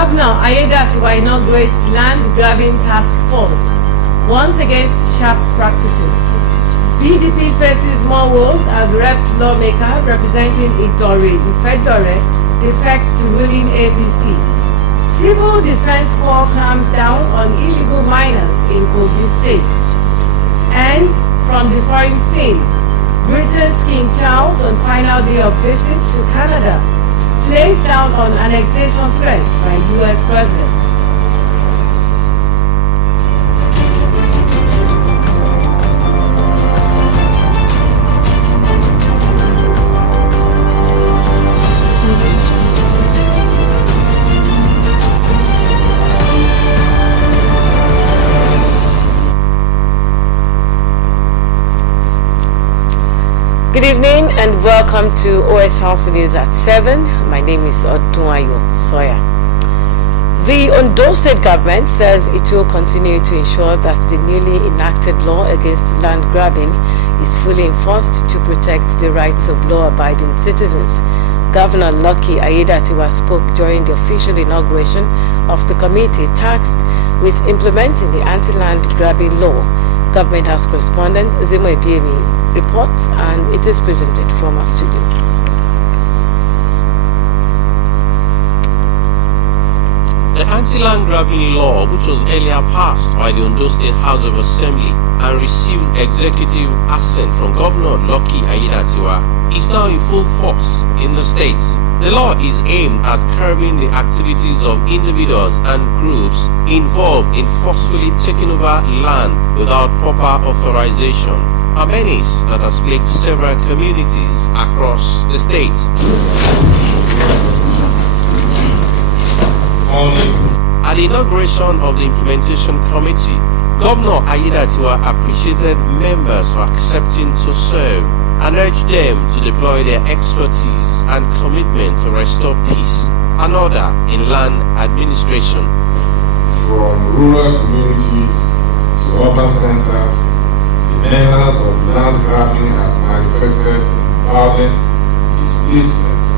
Governor Ayedatiwa inaugurates land grabbing task force, once against sharp practices. PDP faces more woes as reps lawmaker representing Idore Ifedore defects to ruling APC. Civil Defense Corps clams down on illegal miners in Kogi State. And from the foreign scene, Britain's King Charles on final day of visits to Canada plays down on annexation threats by U.S. President. Good evening and welcome to Osrc News at 7. My name is Odunayo Sawyer. The Ondo State government says it will continue to ensure that the newly enacted law against land grabbing is fully enforced to protect the rights of law-abiding citizens. Governor Lucky Ayedatiwa spoke during the official inauguration of the committee tasked with implementing the anti-land grabbing law. Government House correspondent Zimo Ebiemi reports, and it is presented from our studio. The anti-land grabbing law, which was earlier passed by the Ondo State House of Assembly and received executive assent from Governor Lucky Ayedatiwa, is now in full force in the state. The law is aimed at curbing the activities of individuals and groups involved in forcefully taking over land without proper authorization, a menace that has plagued several communities across the state. At the inauguration of the implementation committee, Governor Ayedatiwa appreciated members for accepting to serve and urged them to deploy their expertise and commitment to restore peace and order in land administration. From rural communities to urban centers, the menace of land grabbing has manifested in violent displacements,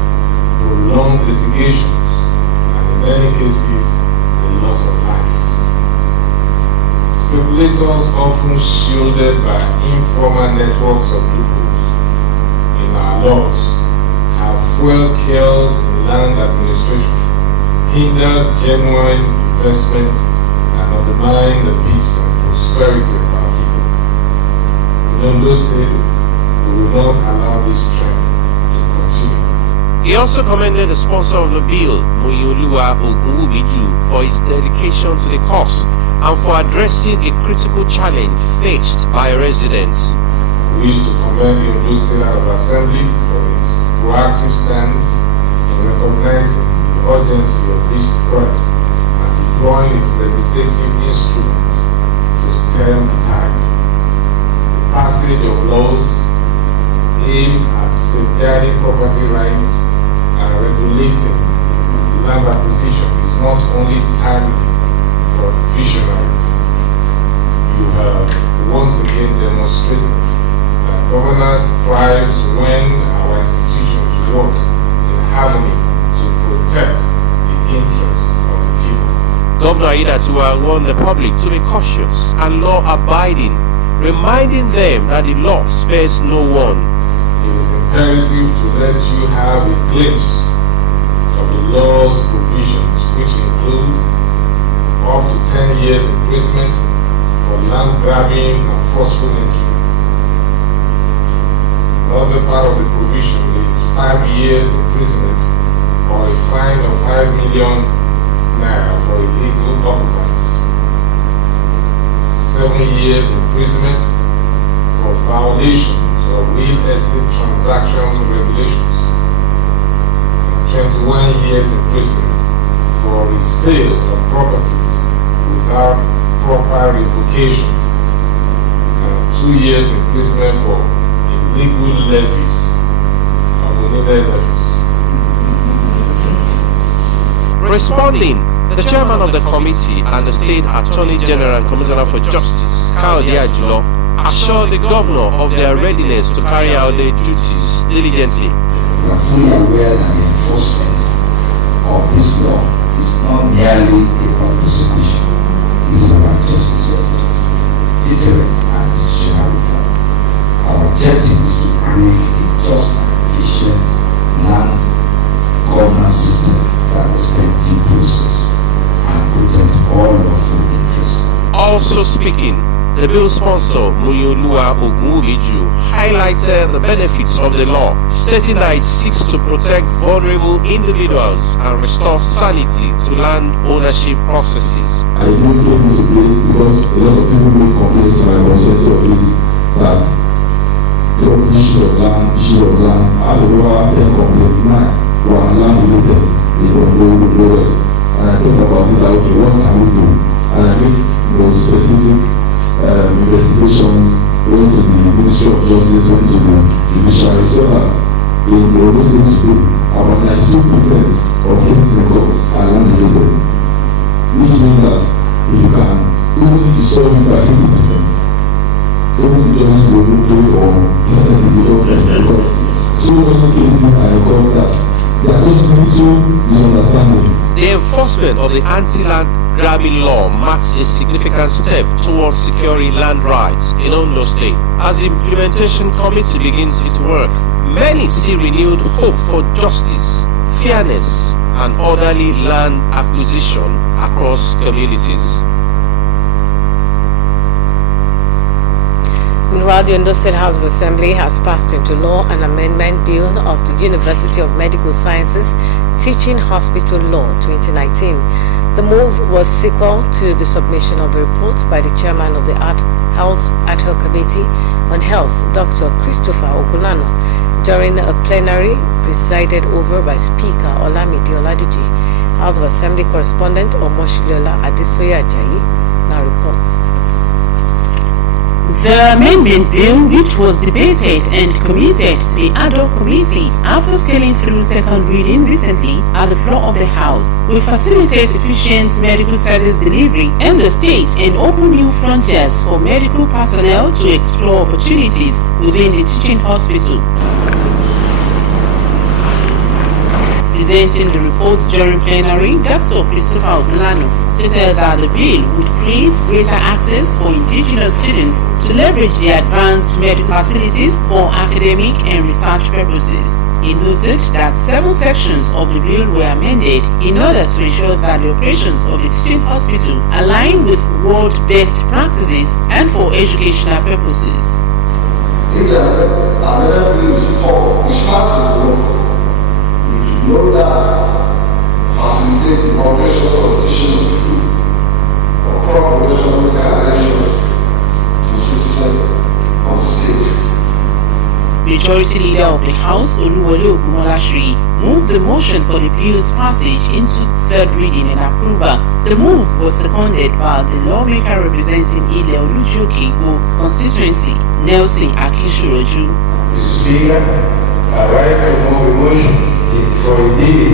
prolonged litigations, and in many cases, the loss of life. Speculators, often shielded by informal networks of loopholes in our laws, have fueled chaos in land administration, hindered genuine investment, and undermined the peace and prosperity of our people. In Ondo State, we will not allow this trend to continue. He also commended the sponsor of the bill, Muyoluwa Ogunwubiju, for his dedication to the cause and for addressing a critical challenge faced by residents. We wish to commend the Ondo State House of Assembly for its proactive stance in recognizing the urgency of this threat and deploying its legislative instruments to stem the tide. The passage of laws aimed at safeguarding property rights and regulating land acquisition is not only timely but visionary. You have once again demonstrated that governance thrives when our institutions work in harmony to protect the interests of the people. Governor Ayedatiwa warned the public to be cautious and law-abiding, reminding them that the law spares no one. It is imperative to let you have a glimpse of the law's provisions, which include up to 10 years imprisonment for land grabbing and forceful entry. Another part of the provision is 5 years imprisonment or a fine of 5 million naira for illegal occupants. 7 years imprisonment for violations of real estate transaction regulations. 21 years imprisonment for resale of properties without proper revocation, and 2 years imprisonment for illegal levies or unneeded levies. Responding, the chairman of the committee and the State Attorney General and Commissioner for Justice, Kayode Ajulo, assured the governor of their readiness to carry out their duties diligently. We are fully aware that the enforcement of this law is not merely about persecution, it's about justice, deterrence, and institutional reform. Our objective is to create a just and efficient land governance system that respects due process and protect all lawful interests. Also speaking, the bill sponsor, Muyolua Ogunwubiju, highlighted the benefits of the law, stating that it seeks to protect vulnerable individuals and restore sanity to land ownership processes. I do came into place because a lot of people make complaints to my consensus office that the issue of land, I have over 10 complaints, 9 were land related, no rest. And I thought about it, like, okay, what can we do? And I made specific investigations, went to the Ministry of Justice, went to the judiciary, so that in Ondo State today, about 92% of cases in court are land related, which means that if you can, even if you solve it by 50%, even the judges will pay for the documents, because so many cases are in court that there are just little misunderstanding. The enforcement of the anti-land grabbing law marks a significant step towards securing land rights in Ondo State. As the implementation committee begins its work, many see renewed hope for justice, fairness, and orderly land acquisition across communities. Meanwhile, the Ondo State House of Assembly has passed into law an amendment bill of the University of Medical Sciences Teaching Hospital Law 2019. The move was sequel to the submission of a report by the chairman of the House Ad Hoc Committee on Health, Dr. Christopher Ogunlana, during a plenary presided over by Speaker Olamide Oladiji. House of Assembly correspondent Omoshilola Adesoya Ajayi now reports. The amendment bill, which was debated and committed to the Ad Hoc Committee after scaling through second reading recently at the floor of the House, will facilitate efficient medical service delivery in the state and open new frontiers for medical personnel to explore opportunities within the teaching hospital. Presenting the reports during plenary, Dr. Christopher Ogunlana stated that the bill would create greater access for indigenous students to leverage the advanced medical facilities for academic and research purposes. He noted that 7 sections of the bill were amended in order to ensure that the operations of the teaching hospital align with world best practices and for educational purposes. If the amendment bill is called, it's possible know that facilitate the operations of the teaching hospital for proper provision of medical attention to citizens of the state. Majority Leader of the House, Oluwole Ogunmolasiri, moved the motion for the bill's passage into third reading and approval. The move was seconded by the lawmaker representing Ile Olujoke constituency, Nelson Akishuroju. Mr. Speaker, I rise to move a motion for a bill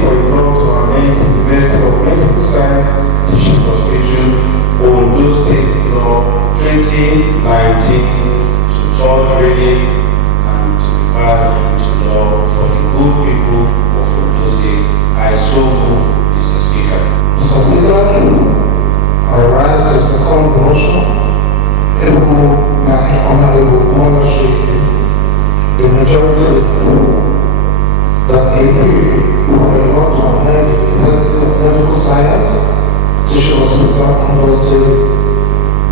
for a law to amend the University of Medical Science Teaching Hospital Ondo State Law 2019 to third reading and to be passed into law for the good people of Ondo State. I so move, Mr. Speaker. Mr. Speaker, I rise to second the motion able by Honorable Ogunmolasiri, the majority that a bill for a law to amend the University of Medical Science Teaching Hospital Ondo State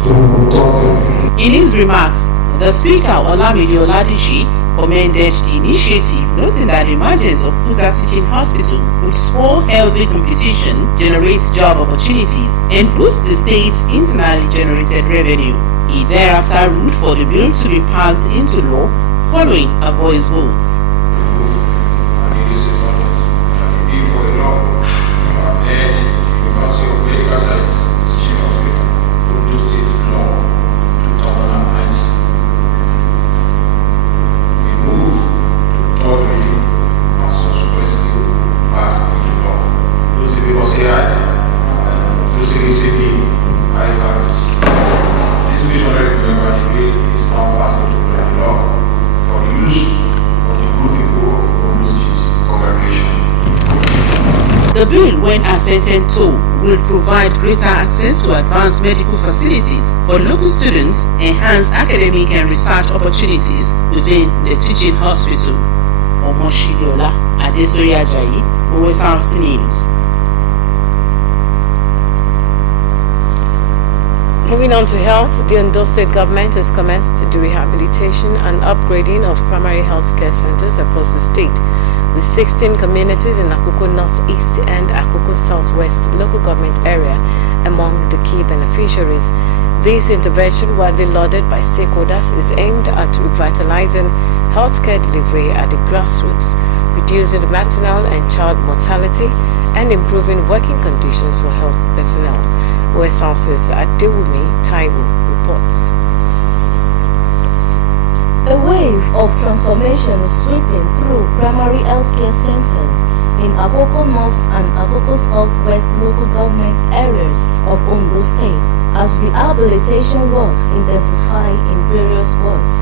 to third reading. In his remarks, the Speaker Olamide Oladiji commended the initiative, noting that the emergence of Futa Teaching Hospital would spur healthy competition, generate job opportunities, and boost the state's internally generated revenue. He thereafter ruled for the bill to be passed into law following a voice vote. The bill, when as tool will provide greater access to advanced medical facilities for local students, enhance academic and research opportunities within the teaching hospital. Omoshiliola Adesoye Ajayi, Osrc News. Moving on to health, the Ondo State government has commenced the rehabilitation and upgrading of primary health care centers across the state, with 16 communities in Akoko Northeast and Akoko Southwest local government area among the key beneficiaries. This intervention, widely lauded by stakeholders, is aimed at revitalizing healthcare delivery at the grassroots, reducing the maternal and child mortality, and improving working conditions for health personnel. Osrc's Adewumi Taiwo reports. A wave of transformation is sweeping through primary healthcare centers in Akoko North and Akoko Southwest local government areas of Ondo State as rehabilitation works intensify in various wards.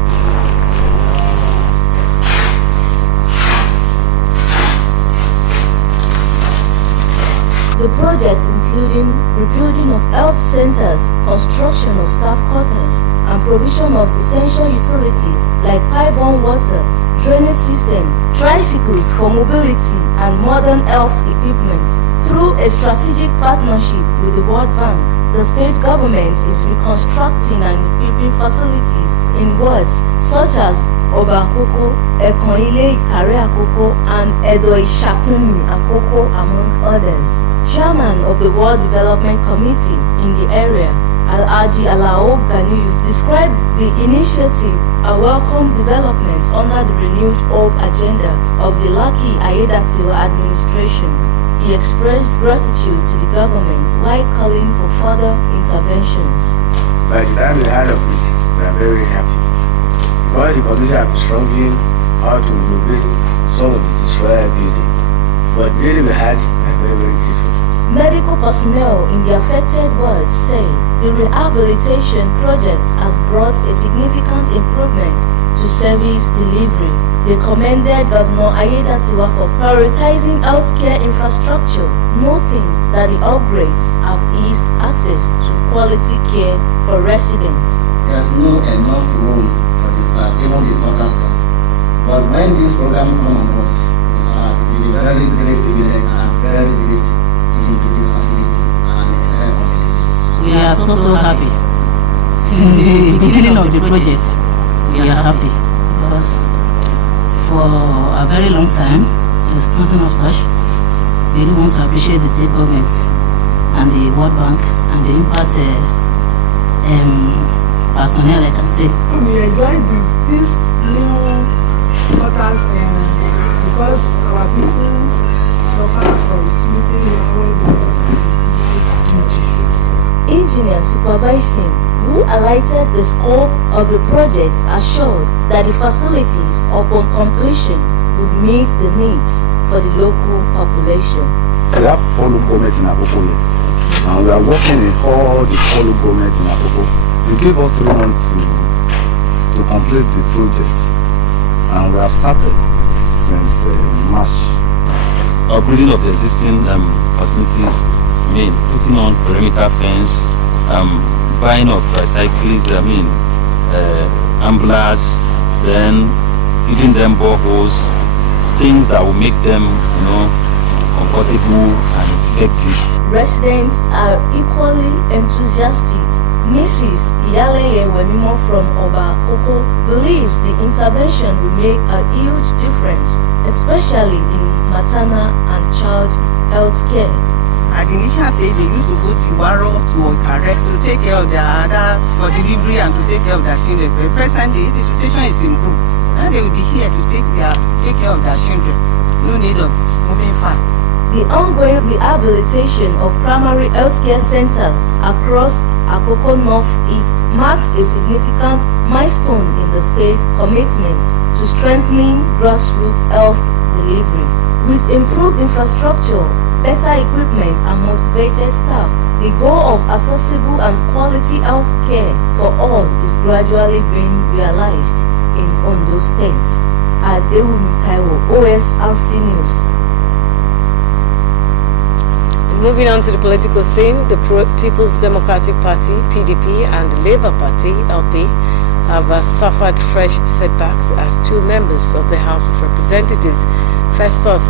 The projects including rebuilding of health centers, construction of staff quarters, and provision of essential utilities like pipe-borne water, drainage system, tricycles for mobility, and modern health equipment. Through a strategic partnership with the World Bank, the state government is reconstructing and equipping facilities in wards such as Oba Akoko, Ekonile Ikare Akoko, and Edo Ishakuni Akoko, among others. Chairman of the World Development Committee in the area, Alhaji Alao Ganiyu, described the initiative a welcome development under the renewed hope agenda of the Lucky Aiyedatiwa administration. He expressed gratitude to the government while calling for further interventions. By the time we heard of it, we are very happy. Because the community have been struggling how to renovate some of the destroyed building. But really we had very, very grateful. Medical personnel in the affected wards say the rehabilitation project has brought a significant improvement to service delivery. They commended Governor Aiyedatiwa for prioritizing healthcare infrastructure, noting that the upgrades have eased access to quality care for residents. There's no enough room for the staff, even the local staff. But when this program comes on board, it is a very great privilege and very great teaching facility and entire community. We are so happy. Since the beginning of the project, we are happy because for a very long time, there's nothing of such. We really want to appreciate the state government and the World Bank and the impact personnel, I can say. We enjoyed this new quarters because our people suffer from sleeping when they duty. Engineers supervising who highlighted the scope of the project assured that the facilities upon completion would meet the needs for the local population. We have four local governments in Akoko here, and we are working in all the four local governments in Akoko. They gave us 3 months to complete the project, and we have started since March. Upgrading of the existing facilities, putting on perimeter fence, buying of tricycles, ambulance, then giving them boreholes, things that will make them, comfortable and effective. Residents are equally enthusiastic. Mrs. Iyaleye Wemimo from Oba Akoko believes the intervention will make a huge difference, especially in maternal and child health care. At the initial stage, they used to go to Waro to Osrc to take care of their other for delivery and to take care of their children. But presently, the situation is improved. Now they will be here to take care of their children. No need of moving far. The ongoing rehabilitation of primary healthcare centers across Akoko Northeast marks a significant milestone in the state's commitment to strengthening grassroots health delivery. With improved infrastructure, better equipment and motivated staff, the goal of accessible and quality health care for all is gradually being realized in Ondo State. Adewumi Taiwo, Osrc News. Moving on to the political scene, the People's Democratic Party (PDP) and the Labour Party (LP) have suffered fresh setbacks as two members of the House of Representatives, Festus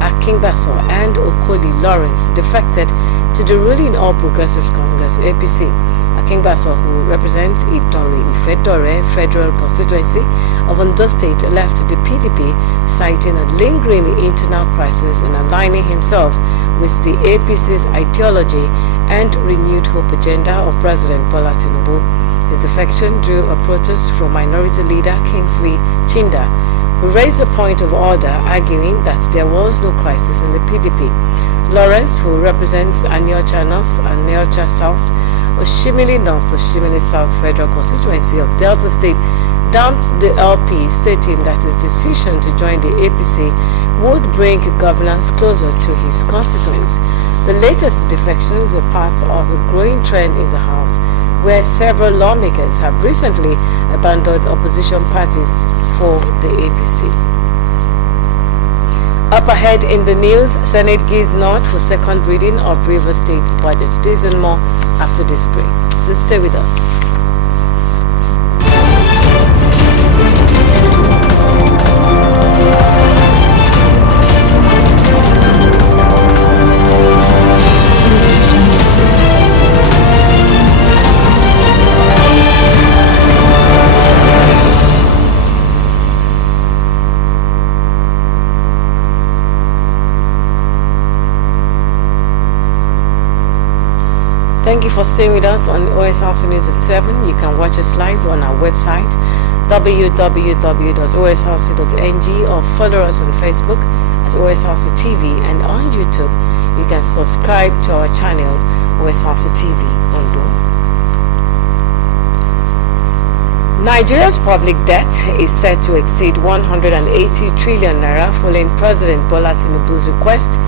Akingbaso and Okoli Lawrence, defected to the ruling All Progressives Congress (APC). Akingbaso, who represents Idore-Ifedore Federal Constituency of Ondo State, left the PDP, citing a lingering internal crisis and aligning himself with the APC's ideology and renewed hope agenda of President Bola Tinubu. His defection drew a protest from Minority Leader Kingsley Chinda, who raised a point of order, arguing that there was no crisis in the PDP. Lawrence, who represents Aniocha North and Aniocha South, Oshimili North, Oshimili South Federal Constituency of Delta State, dumped the LP, stating that his decision to join the APC would bring governance closer to his constituents. The latest defections are part of a growing trend in the House, where several lawmakers have recently abandoned opposition parties for the APC. Up ahead in the news, Senate gives nod for second reading of Rivers State budget. This and more after this break. Just stay with us. Thank you for staying with us on OSRC News at 7. You can watch us live on our website www.osrc.ng or follow us on Facebook at OSRC TV, and on YouTube you can subscribe to our channel OSRC TV Ondo. Nigeria's public debt is set to exceed 180 trillion naira following President Bola Tinubu's request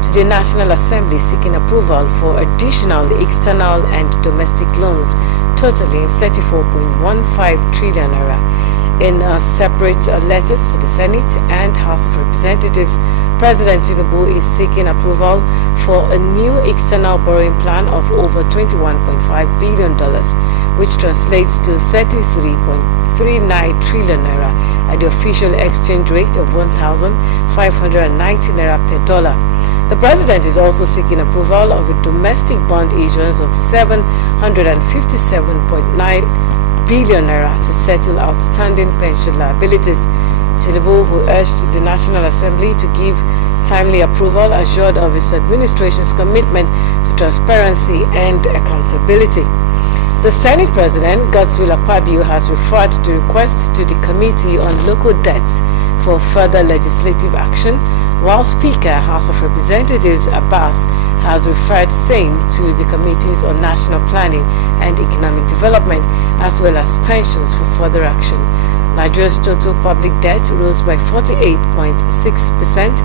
to the National Assembly seeking approval for additional external and domestic loans totaling 34.15 trillion naira. In separate letters to the Senate and House of Representatives, President Tinubu is seeking approval for a new external borrowing plan of over $21.5 billion, which translates to 33.39 trillion naira at the official exchange rate of 1,590 naira per dollar. The president is also seeking approval of a domestic bond issuance of 757.9 billion naira to settle outstanding pension liabilities. Tinubu, who urged the National Assembly to give timely approval, assured of his administration's commitment to transparency and accountability. The Senate President, Godswill Akpabio, has referred the request to the Committee on Local Debts for further legislative action, while Speaker, House of Representatives Abbas, has referred same to the Committees on National Planning and Economic Development, as well as pensions for further action. Nigeria's total public debt rose by 48.6%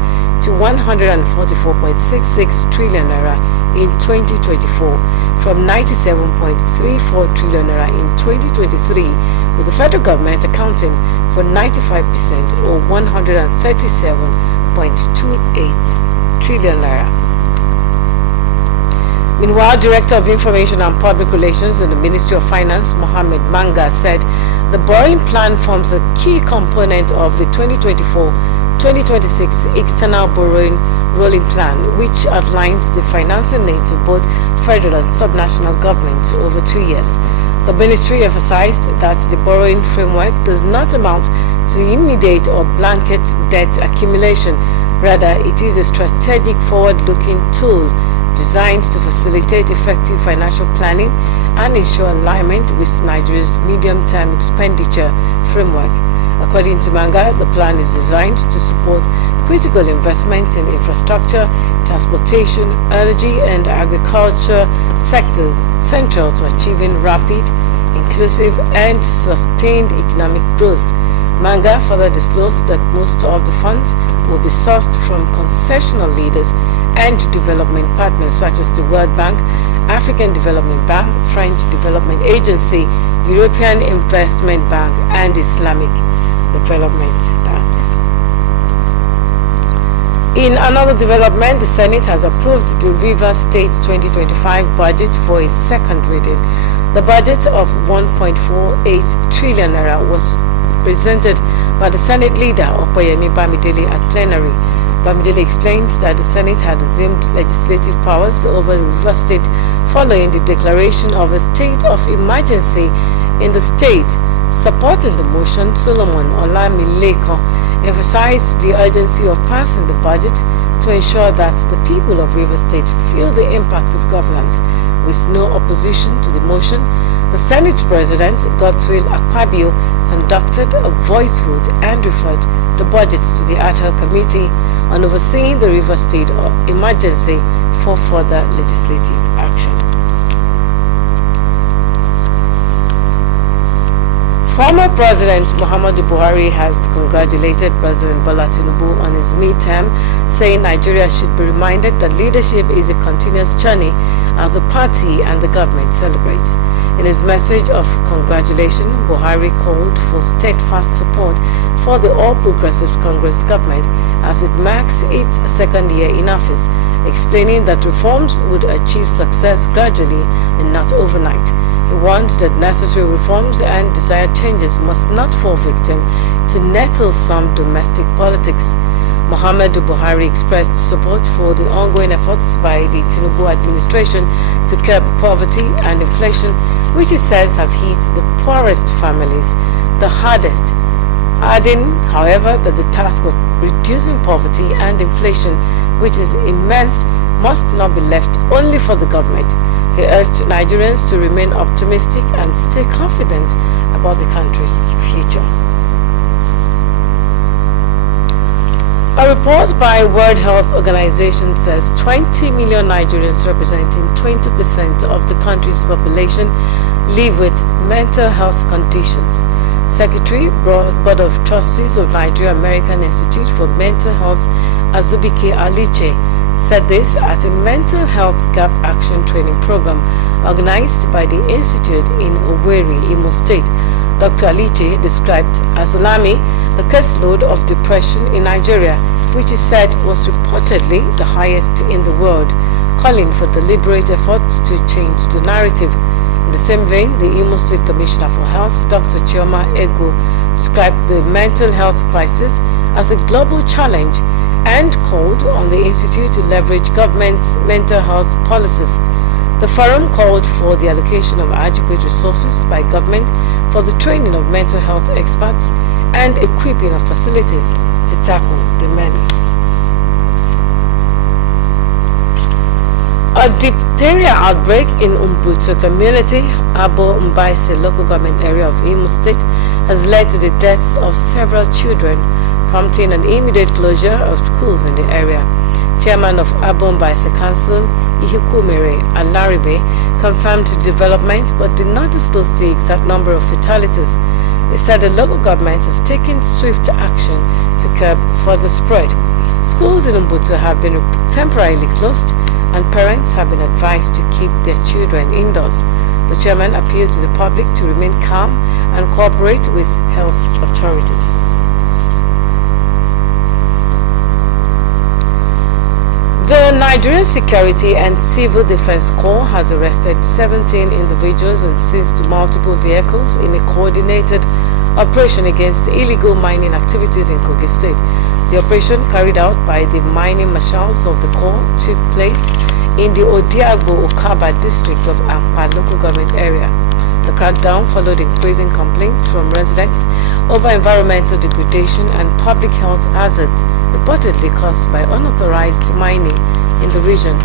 to 144.66 trillion naira in 2024 from 97.34 trillion naira in 2023, with the federal government accounting for 95% or 137.28 trillion naira. Meanwhile, Director of Information and Public Relations in the Ministry of Finance, Mohammed Manga, said the borrowing plan forms a key component of the 2024-2026 external borrowing rolling plan, which outlines the financing needs of both federal and subnational governments over 2 years. The ministry emphasized that the borrowing framework does not amount to immediate or blanket debt accumulation. Rather, it is a strategic forward-looking tool designed to facilitate effective financial planning and ensure alignment with Nigeria's medium-term expenditure framework. According to Manga, the plan is designed to support critical investments in infrastructure, transportation, energy, and agriculture sectors, central to achieving rapid, inclusive, and sustained economic growth. Manga further disclosed that most of the funds will be sourced from concessional leaders and development partners such as the World Bank, African Development Bank, French Development Agency, European Investment Bank, and Islamic Development Bank. In another development, the Senate has approved the Rivers State 2025 budget for a second reading. The budget of 1.48 trillion naira was presented by the Senate leader Okoyemi Bamidele at plenary. Bamidele explained that the Senate had assumed legislative powers over the Rivers State following the declaration of a state of emergency in the state. Supporting the motion, Solomon Olamileko emphasized the urgency of passing the budget to ensure that the people of Rivers State feel the impact of governance. With no opposition to the motion, the Senate President, Godswill Akpabio, conducted a voice vote and referred the budget to the ad hoc committee on overseeing the Rivers State emergency for further legislative action. Former President Muhammadu Buhari has congratulated President Bola Tinubu on his midterm, saying Nigeria should be reminded that leadership is a continuous journey as the party and the government celebrate. In his message of congratulation, Buhari called for steadfast support for the All Progressives Congress government as it marks its second year in office, explaining that reforms would achieve success gradually and not overnight. He warned that necessary reforms and desired changes must not fall victim to nettlesome domestic politics. Muhammadu Buhari expressed support for the ongoing efforts by the Tinubu administration to curb poverty and inflation, which he says have hit the poorest families the hardest, adding, however, that the task of reducing poverty and inflation, which is immense, must not be left only for the government. He urged Nigerians to remain optimistic and stay confident about the country's future. A report by World Health Organization says 20 million Nigerians, representing 20% of the country's population, live with mental health conditions. Secretary, Board of Trustees of Nigeria American Institute for Mental Health, Azubike Aliche, said this at a mental health gap action training program organized by the Institute in Owerri, Imo State. Dr. Aliche described as alarming the caseload of depression in Nigeria, which he said was reportedly the highest in the world, calling for deliberate efforts to change the narrative. In the same vein, the Imo State Commissioner for Health, Dr. Chioma Ego, described the mental health crisis as a global challenge and called on the Institute to leverage government's mental health policies. The forum called for the allocation of adequate resources by government for the training of mental health experts and equipping of facilities to tackle the menace. A diphtheria outbreak in Umbutu community, Abo Mbaise local government area of Imo State, has led to the deaths of several children, prompting an immediate closure of schools in the area. Chairman of Abo Mbaise Council, Ihikumere Alaribe, confirmed the development but did not disclose the exact number of fatalities. He said the local government has taken swift action to curb further spread. Schools in Umbutu have been temporarily closed and parents have been advised to keep their children indoors. The chairman appealed to the public to remain calm and cooperate with health authorities. The Nigerian Security and Civil Defense Corps has arrested 17 individuals and seized multiple vehicles in a coordinated operation against illegal mining activities in Kogi State. The operation, carried out by the mining marshals of the Corps, took place in the Odiagbo Okaba district of Ampa local government area. The crackdown followed increasing complaints from residents over environmental degradation and public health hazards reportedly caused by unauthorized mining in the region.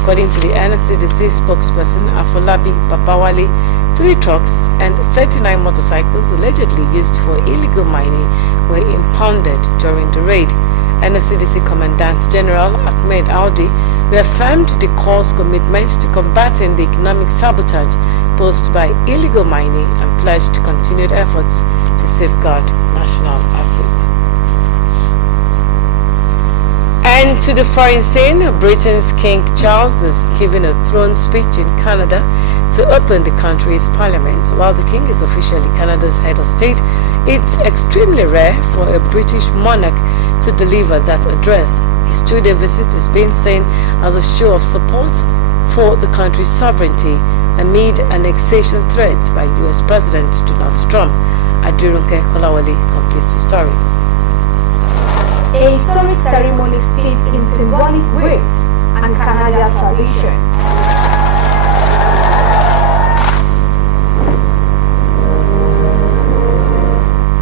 According to the NSCDC spokesperson Afolabi Babawale, 3 trucks and 39 motorcycles allegedly used for illegal mining were impounded during the raid. NSCDC Commandant General Ahmed Audi reaffirmed the Corps' commitment to combating the economic sabotage posed by illegal mining and pledged continued efforts to safeguard national assets. And to the foreign scene, Britain's King Charles is giving a throne speech in Canada to open the country's parliament. While the king is officially Canada's head of state, it's extremely rare for a British monarch to deliver that address. His 2-day visit is being seen as a show of support for the country's sovereignty amid annexation threats by U.S. President Donald Trump. Adirunke Kolawole completes the story. A historic ceremony steeped in symbolic words and Canadian tradition.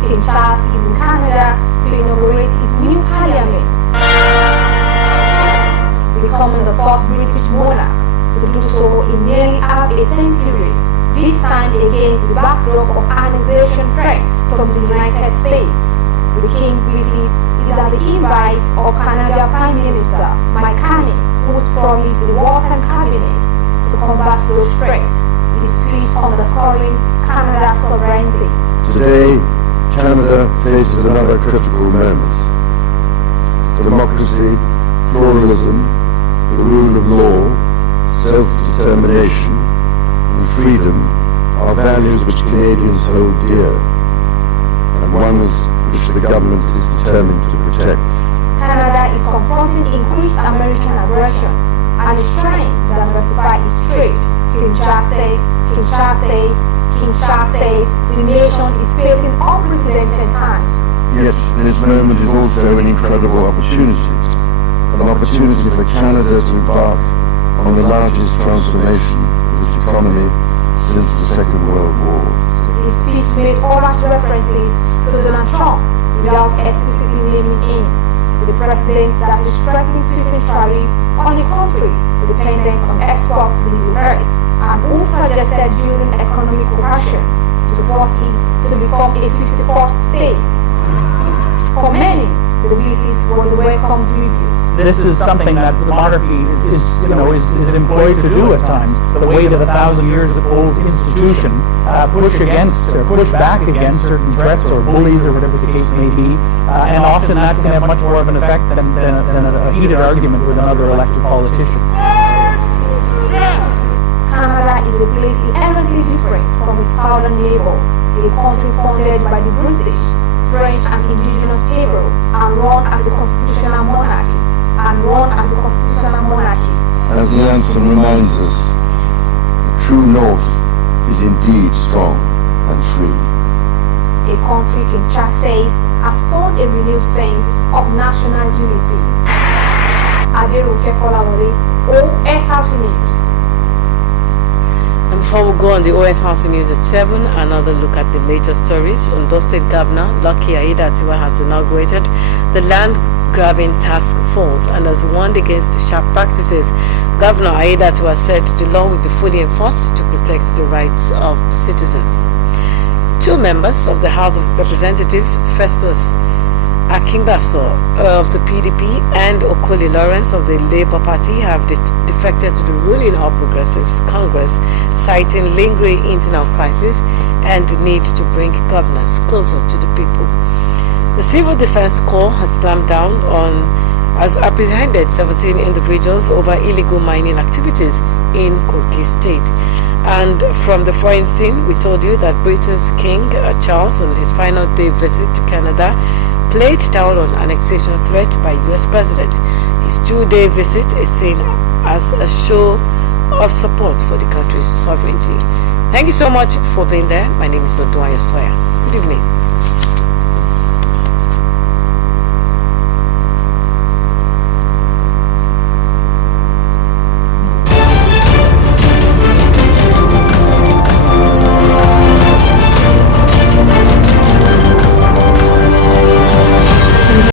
King Charles is in Canada to inaugurate its new parliament, becoming the first British monarch to do so in nearly half a century, this time against the backdrop of annexation threats from the United States. The King's visit is at the invite of Canadian Prime Minister Mike Carney, who's promised the wartime cabinet to combat those threats. His speech underscoring Canada's sovereignty. Today, Canada faces another critical moment. Democracy, pluralism, the rule of law, self-determination, and freedom are values which Canadians hold dear, and ones which the government is determined to protect. Canada is confronting increased American aggression and is trying to diversify its trade. King Charles says the nation is facing unprecedented times. Yes, this moment is also an incredible opportunity. An opportunity for Canada to embark on the largest transformation of its economy since the Second World War. His speech made obvious references to Donald Trump without explicitly naming him. The president that is striking sweeping tariff on a country dependent on exports to the US, and who suggested using economic coercion to force it to become a 51st state. For many, the visit was a welcome tribute. This is something that the monarchy is employed to do at times. The weight of 1,000 years old institution push back against certain threats or bullies or whatever the case may be, and often that can have much more of an effect than a heated argument with another elected politician. Canada is a place inherently different from its southern neighbor, a country founded by the British, French and indigenous people, and run as a constitutional monarchy. As the anthem reminds us, the true North is indeed strong and free. A country, King Charles says, has spawned a renewed sense of national unity. Adirunke Kolawole, Osrc News. And before we go on the Osrc News at 7, another look at the major stories. Ondo State Governor Lucky Aiyedatiwa has inaugurated the land grabbing task force and has warned against sharp practices. Governor Aiyedatiwa said the law will be fully enforced to protect the rights of citizens. 2 members of the House of Representatives, Festus Akingbaso of the PDP and Okoli Lawrence of the Labour Party, have defected to the ruling All Progressives Congress, citing lingering internal crisis and the need to bring governance closer to the people. The Civil Defense Corps has clamped down has apprehended 17 individuals over illegal mining activities in Kogi State. And from the foreign scene, we told you that Britain's King Charles, on his final day visit to Canada, played down on annexation threat by U.S. President. His 2-day visit is seen as a show of support for the country's sovereignty. Thank you so much for being there. My name is Odunayo Soya. Good evening.